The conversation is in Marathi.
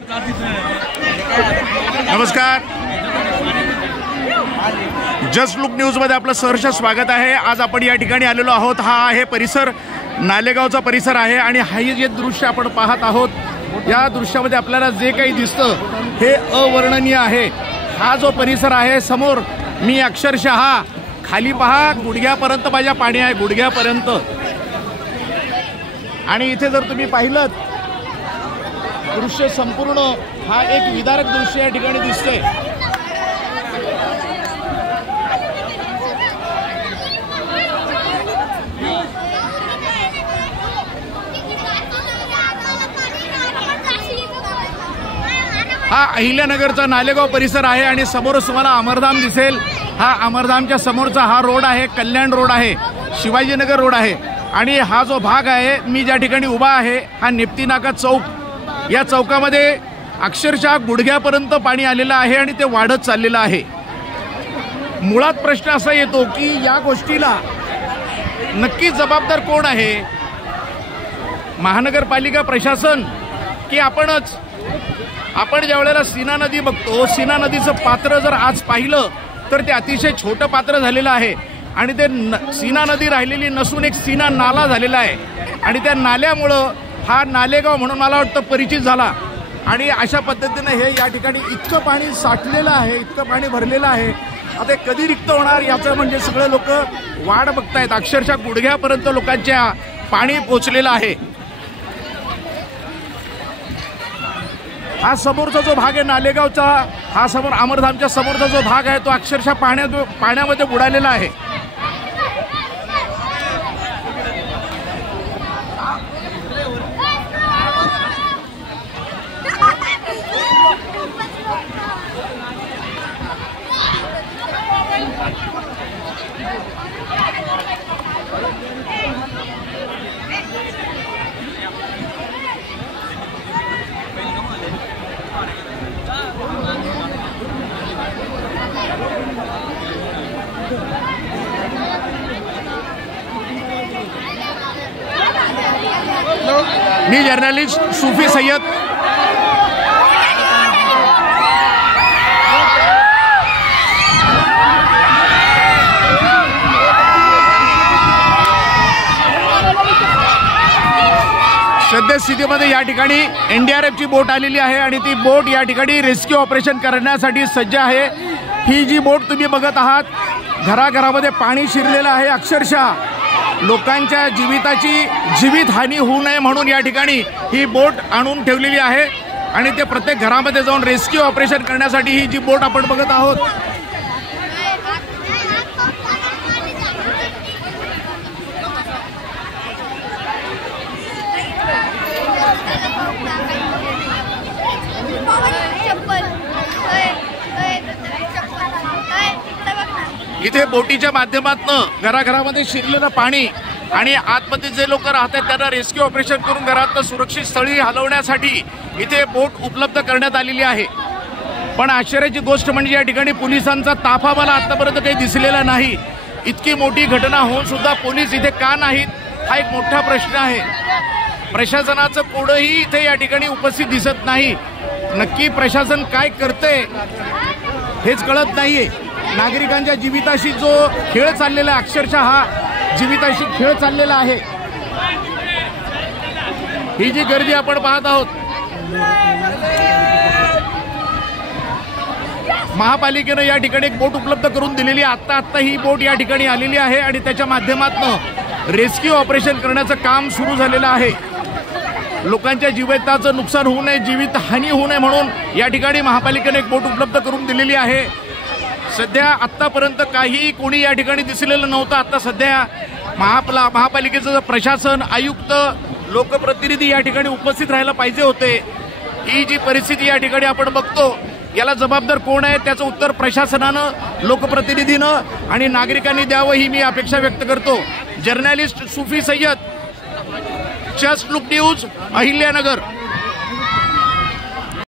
नमस्कार, जस्ट लुक न्यूज मध्ये आपलं सहर्ष स्वागत आहे। आज आपण या ठिकाणी आलेलो आहोत। हा आहे परिसर, नालेगावचा परिसर आहे आणि हे जे दृश्य आपण पाहत आहोत, या दृश्यामध्ये आपल्याला जे काही दिसतं हे अवर्णनीय आहे। हा जो परिसर आहे समोर, मी अक्षरशः खाली पहा, गुडघ्यापर्यंत माझ्या पाणी आहे, गुडघ्यापर्यंत। आणि इथे जर तुम्ही पाहिलं दृश्य संपूर्ण हा एक विदारक दृश्य या ठिकाणी दिसतंय। हा अहिल्यानगरचा नालेगाव परिसर आहे आणि समोरच तुम्हाला अमरधाम दिसेल। हा अमरधामच्या समोरचा हा रोड आहे, कल्याण रोड आहे, शिवाजीनगर रोड आहे। आणि हा जो भाग आहे, मी ज्या ठिकाणी उभा आहे, हा निप्ती नाका चौक। या चौकामध्ये अक्षरशः गुडघ्यापर्यंत पाणी आलेलं आहे आणि ते वाढत चाललेलं आहे। मुळात प्रश्न असा येतो की या गोष्टीला नक्की जबाबदार कोण आहे? महानगरपालिका प्रशासन की आपणच? आपण ज्या वेळेला सीना नदी बघतो, सीना नदीचं पात्र जर आज पाहिलं तर ते अतिशय छोटं पात्र झालेलं आहे आणि ते सीना नदी राहिलेली नसून एक सीना नाला झालेला आहे। आणि त्या नाल्यामुळं हा नालेगाव म्हणून मला वाटतं परिचित झाला। आणि अशा पद्धतीने हे या ठिकाणी इतकं पाणी साठलेलं आहे, इतकं पाणी भरलेलं आहे। आता कधी रिक्त होणार याचं म्हणजे सगळे लोक वाट बघतायत। अक्षरशः गुडघ्यापर्यंत लोकांच्या पाणी पोचलेलं आहे। हा समोरचा जो भाग आहे नालेगावचा, हा समोर अमरधामच्या समोरचा जो भाग आहे तो अक्षरशः पाण्यामध्ये बुडालेला आहे। मी जर्नलिस्ट सूफी सय्यद। सद्यस्थितीमध्ये या ठिकाणी NDRFची बोट आलेली आहे आणि ती बोट या ठिकाणी रेस्क्यू ऑपरेशन करण्यासाठी सज्ज आहे। ही जी बोट तुम्ही बघत आहात, घराघरामध्ये पाणी शिरलेलं आहे। अक्षरशः लोकांच्या जीवितहानी होऊ नये म्हणून या ठिकाणी ही बोट आणून ठेवलेली आहे आणि ते प्रत्येक घरामध्ये जाऊन रेस्क्यू ऑपरेशन करण्यासाठी ही जी बोट आपण बघत आहोत। इथे बोटीच्या माध्यमातून घराघरामध्ये शिरलेलं पाणी आणि आतमध्ये जे लोक राहतात त्यांना रेस्क्यू ऑपरेशन करून घरातून सुरक्षित स्थळी हलवण्यासाठी इथे बोट उपलब्ध करण्यात आलेली आहे। पण आश्चर्याची गोष्ट म्हणजे या ठिकाणी पोलिसांचा ताफा मला आतापर्यंत काही दिसलेला नाही। इतकी मोठी घटना होऊन सुद्धा पोलीस इथे का नाहीत, हा एक मोठा प्रश्न आहे। प्रशासनाचं कोणीही इथे या ठिकाणी उपस्थित दिसत नाही। नक्की प्रशासन काय करतंय हेच कळत नाहीये। नागरिकांच्या जीविताशी जो खेळ चाललेला आहे, अक्षरशः हा जीविताशी खेळ चाललेला आहे। ही जी गर्दी आपण पाहत आहोत, महापालिकेनं या ठिकाणी एक बोट उपलब्ध करून दिलेली आहे। आत्ता ही बोट या ठिकाणी आलेली आहे आणि त्याच्या माध्यमातून रेस्क्यू ऑपरेशन करण्याचं काम सुरू झालेलं आहे। लोकांच्या जीविताचं नुकसान होऊ नये, जीवितहानी होऊ नये म्हणून या ठिकाणी महापालिकेने एक बोट उपलब्ध करून दिलेली आहे। सध्या आत्तापर्यंत काही कोणी या ठिकाणी दिसलेलं नव्हतं। आता सध्या महापालिकेचं प्रशासन, आयुक्त, लोकप्रतिनिधी या ठिकाणी उपस्थित राहायला पाहिजे होते। ही जी परिस्थिती या ठिकाणी आपण बघतो, याला जबाबदार कोण आहे त्याचं उत्तर प्रशासनानं, लोकप्रतिनिधीनं आणि नागरिकांनी द्यावं ही मी अपेक्षा व्यक्त करतो। Journalist Sufi Sayyed, just look news, Ahilyanagar.